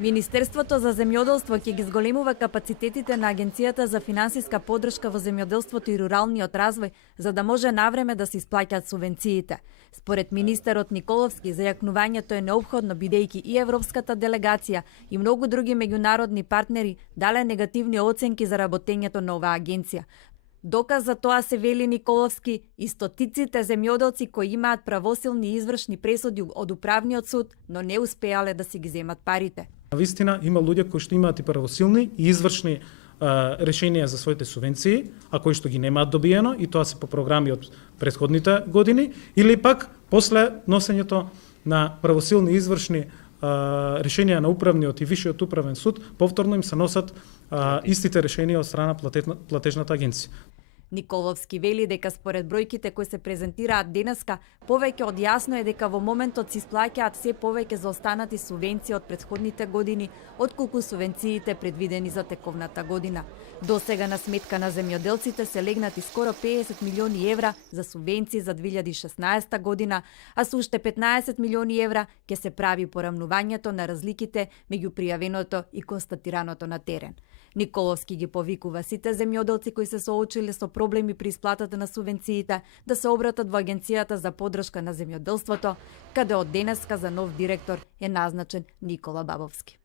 Министерството за земјоделство ќе ги зголемува капацитетите на Агенцијата за финансиска поддршка во земјоделството и руралниот развој, за да може навреме да се исплаќаат субвенциите. Според министерот Николовски, зајакнувањето е неопходно бидејќи и европската делегација и многу други меѓународни партнери дале негативни оценки за работењето на оваа агенција. Доказ за тоа се вели Николовски и стотиците земјоделци кои имаат правосилни и извршни пресуди од управниот суд, но не успеале да си ги земат парите. Навистина има луѓе кои што имаат и правосилни и извршни решенија за своите субвенции, а кои што ги немаат добиено, и тоа се по програми од претходните години, или пак после носењето на правосилни и извршни решенија на управниот и висшиот управен суд, повторно им се носат истите решенија од страна платежната агенција. Николовски вели дека според бројките кои се презентираат денеска, повеќе од јасно е дека во моментот се исплаќаат се повеќе за останати субвенции од претходните години, отколку субвенциите предвидени за тековната година. До сега на сметка на земјоделците се легнати скоро 50 милиони евра за субвенции за 2016 година, а со уште 15 милиони евра ќе се прави порамнувањето на разликите меѓу пријавеното и констатираното на терен. Николовски ги повикува сите земјоделци кои се соочиле со проблеми при исплатата на субвенциите да се обратат во Агенцијата за поддршка на земјоделството, каде од денеска за нов директор е назначен Никола Бабовски.